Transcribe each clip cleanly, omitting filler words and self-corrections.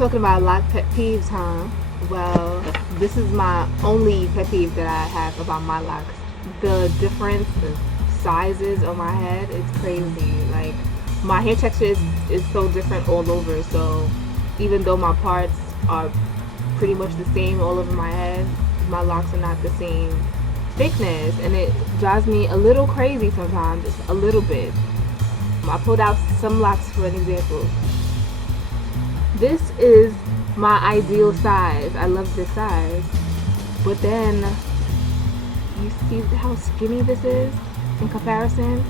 talking about lock pet peeves, huh? Well, this is my only pet peeve that I have about my locks. The difference in sizes on my head is crazy. Like, my hair texture is so different all over. So, even though my parts are pretty much the same all over my head, my locks are not the same thickness. And it drives me a little crazy sometimes, just a little bit. I pulled out some locks for an example. This is my ideal size. I love this size. But then you see how skinny this is in comparison?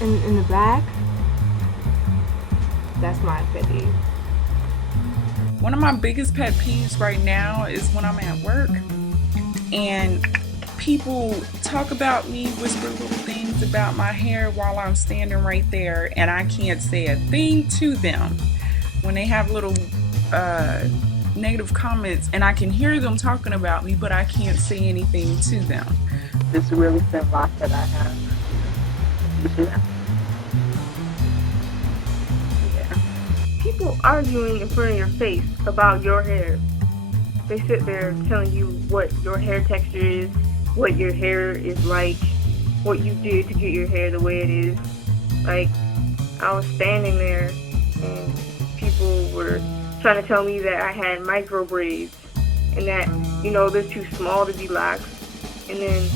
In the back? That's my pet peeve. One of my biggest pet peeves right now is when I'm at work and people talk about me, whisper little things about my hair while I'm standing right there, and I can't say a thing to them. When they have little negative comments, and I can hear them talking about me, but I can't say anything to them. This really thin lock that I have. Yeah. People arguing in front of your face about your hair. They sit there telling you what your hair texture is, what your hair is like, what you did to get your hair the way it is. Like, I was standing there and people were trying to tell me that I had micro braids and that, they're too small to be locks. And then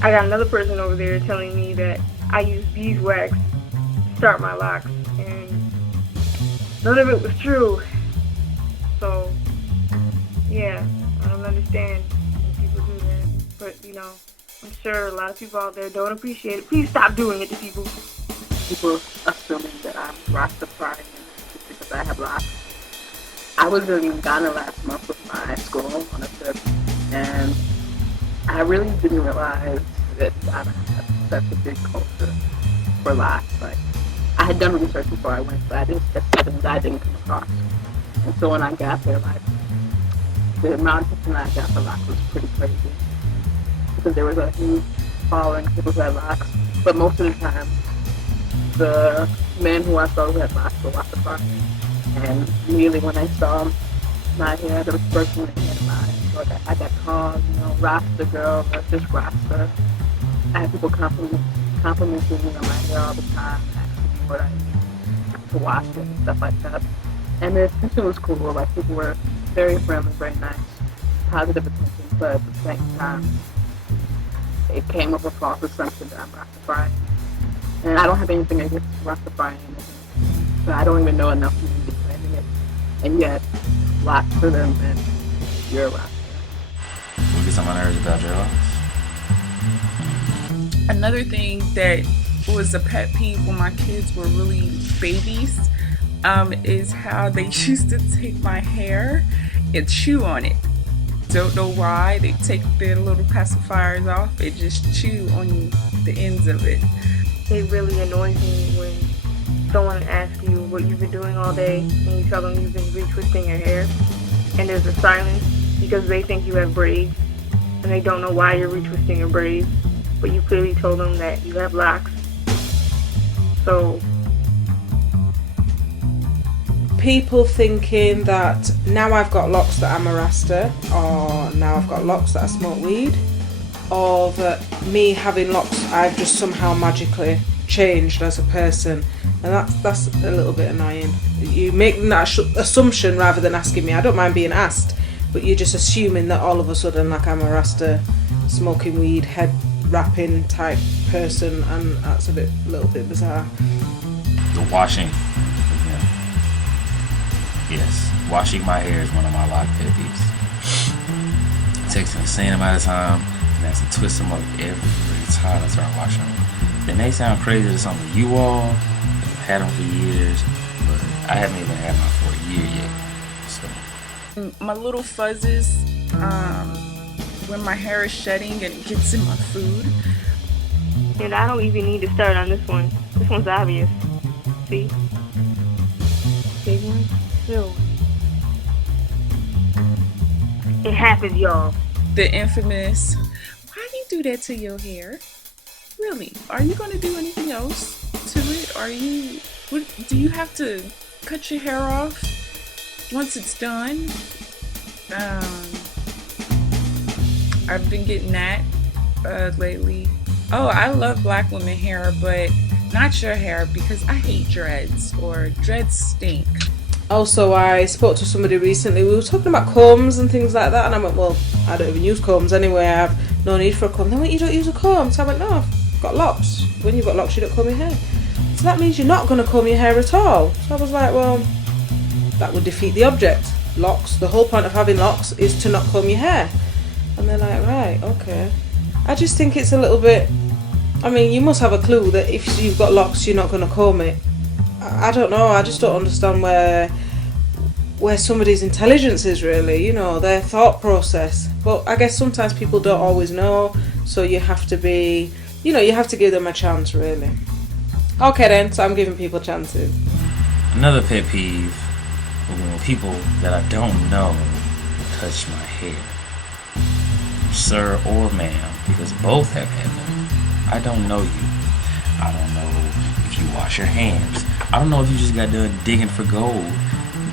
I got another person over there telling me that I use beeswax to start my locks, and none of it was true. So, yeah, I don't understand when people do that. But, I'm sure a lot of people out there don't appreciate it. Please stop doing it to people. People assuming that I'm Rastafarian just because I have locks. I was in Ghana last month with my school on a trip, and I really didn't realize that Ghana had such a big culture for locks. Like, I had done research before I went, but that's something that I didn't come across. And so when I got there, like, the amount of attention I got for locks was pretty crazy. Because there was a huge following of people who had locks. But most of the time, the men who I saw who had locks were Rastafarian. And immediately when I saw my hair, there was a person that came to mind. So I got called, Rasta girl, or just Rasta. I had people complimenting me on my hair all the time, asking me what I need to wash it and stuff like that. And the attention was cool. Like, people were very friendly, very nice, positive attention. But at the same time, it came up with a false assumption that I'm Rastafarian. And I don't have anything against Rastafarianism, but I don't even know enough to be defending it. And yet, lots for them, and you're a Rasta. We'll get some nerves about your locks. Another thing that was a pet peeve when my kids were really babies is how they used to take my hair and chew on it. Don't know why. They take their little pacifiers off and just chew on the ends of it. It really annoys me when someone asks you what you've been doing all day and you tell them you've been retwisting your hair, and there's a silence because they think you have braids and they don't know why you're retwisting your braids, but you clearly told them that you have locks. So people thinking that now I've got locks that I'm a Rasta, or now I've got locks that I smoke weed, or that me having locks I've just somehow magically changed as a person. And that's a little bit annoying. You make that assumption rather than asking me. I don't mind being asked, but you're just assuming that all of a sudden, like, I'm a Rasta, smoking weed, head wrapping type person, and that's a little bit bizarre. The washing. Yes, washing my hair is one of my lock pet peeves. It takes an insane amount of time, and I have to twist them up every time I start washing them. They may sound crazy to some of you all that have had them for years, but I haven't even had mine for a year yet. So My little fuzzes, when my hair is shedding and it gets in my food. And I don't even need to start on this one. This one's obvious. See? Big one? Little one. It happens, y'all. The infamous, why do you do that to your hair? Really, are you going to do anything else to it? What, do you have to cut your hair off once it's done? I've been getting that lately. Oh, I love black women hair, but not your hair, because I hate dreads, or dreads stink. Also, I spoke to somebody recently. We were talking about combs and things like that, and I went, well, I don't even use combs anyway. I have no need for a comb. They went, you don't use a comb? So I went, no, I've got locks. When you've got locks, you don't comb your hair. So that means you're not going to comb your hair at all. So I was like, well, that would defeat the object. Locks, the whole point of having locks is to not comb your hair. And they're like, right, okay. I just think it's a little bit, I mean, you must have a clue that if you've got locks, you're not going to comb it. I don't know, I just don't understand where somebody's intelligence is really, you know, their thought process. But I guess sometimes people don't always know, so you have to be, you know, you have to give them a chance really. Okay then, so I'm giving people chances. Another pet peeve, when people that I don't know touch my hair. Sir or ma'am, because both have had them. I don't know you. I don't know if you wash your hands. I don't know if you just got done digging for gold.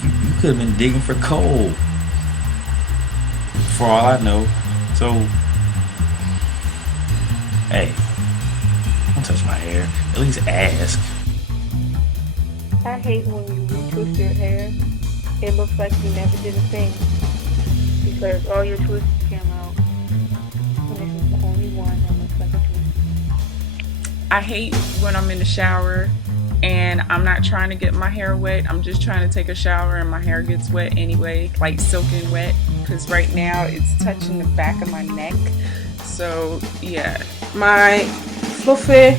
You could have been digging for coal. For all I know. So, hey, don't touch my hair. At least ask. I hate when you retwist your hair. It looks like you never did a thing because all your twists came out. And this is the only one that looks like a twist. I hate when I'm in the shower and I'm not trying to get my hair wet. I'm just trying to take a shower and my hair gets wet anyway, like soaking wet, because right now it's touching the back of my neck. So yeah. My fluffy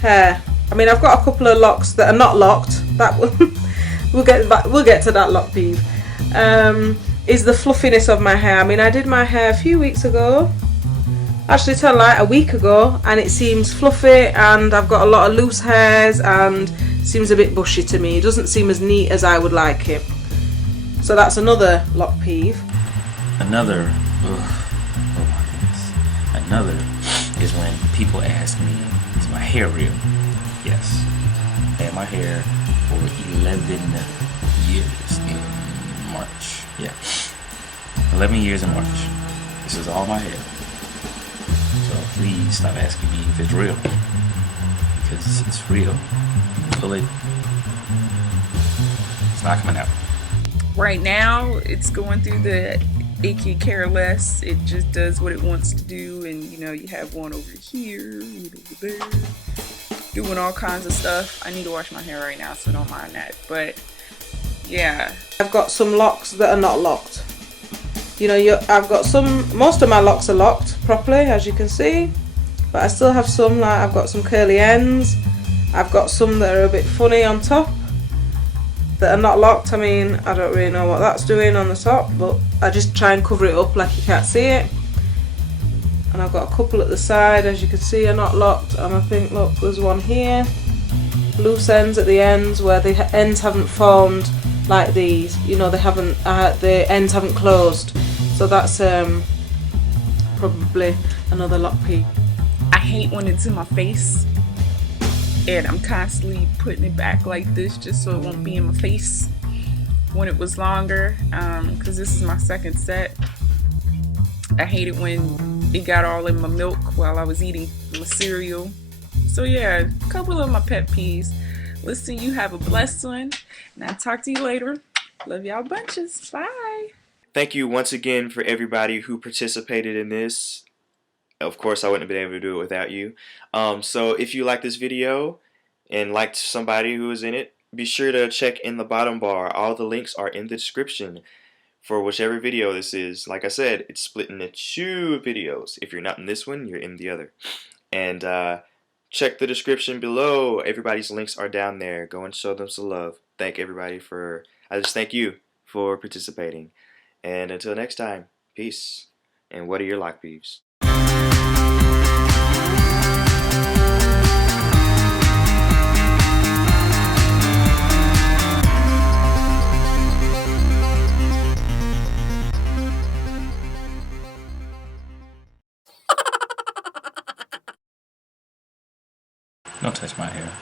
hair. I mean, I've got a couple of locks that are not locked. That we'll get to that lock peeve. Is the fluffiness of my hair. I mean, I did my hair a few weeks ago. Actually, tell like a week ago, and it seems fluffy, and I've got a lot of loose hairs, and it seems a bit bushy to me. It doesn't seem as neat as I would like it. So that's another lock peeve. Another, oh my goodness. Another is when people ask me, is my hair real? Yes. I had my hair for 11 years in March. Yeah. 11 years in March. This is all my hair. So please stop asking me if it's real. Because it's real. Pull it. It's not coming out. Right now, it's going through the it could care less. It just does what it wants to do, and you know, you have one over here, one over there, doing all kinds of stuff. I need to wash my hair right now, so don't mind that. But yeah, I've got some locks that are not locked. You know, I've got most of my locks are locked properly, as you can see, but I still have some, like I've got some curly ends. I've got some that are a bit funny on top that are not locked. I mean, I don't really know what that's doing on the top, but I just try and cover it up like you can't see it. And I've got a couple at the side, as you can see, are not locked. And I think, look, there's one here, loose ends at the ends where the ends haven't formed like these. You know, they haven't, the ends haven't closed. So that's probably another lock peeve. I hate when it's in my face and I'm constantly putting it back like this just so it won't be in my face when it was longer, because this is my second set. I hate it when it got all in my milk while I was eating my cereal. So yeah, a couple of my pet peeves. Listen, you have a blessed one, and I'll talk to you later. Love y'all bunches. Bye. Thank you once again for everybody who participated in this. Of course, I wouldn't have been able to do it without you. So if you like this video and liked somebody who was in it, be sure to check in the bottom bar. All the links are in the description for whichever video this is. Like I said, it's split into 2 videos. If you're not in this one, you're in the other. And check the description below. Everybody's links are down there. Go and show them some love. Thank everybody for, I just thank you for participating. And until next time, peace. And what are your lock peeves? Don't touch my hair.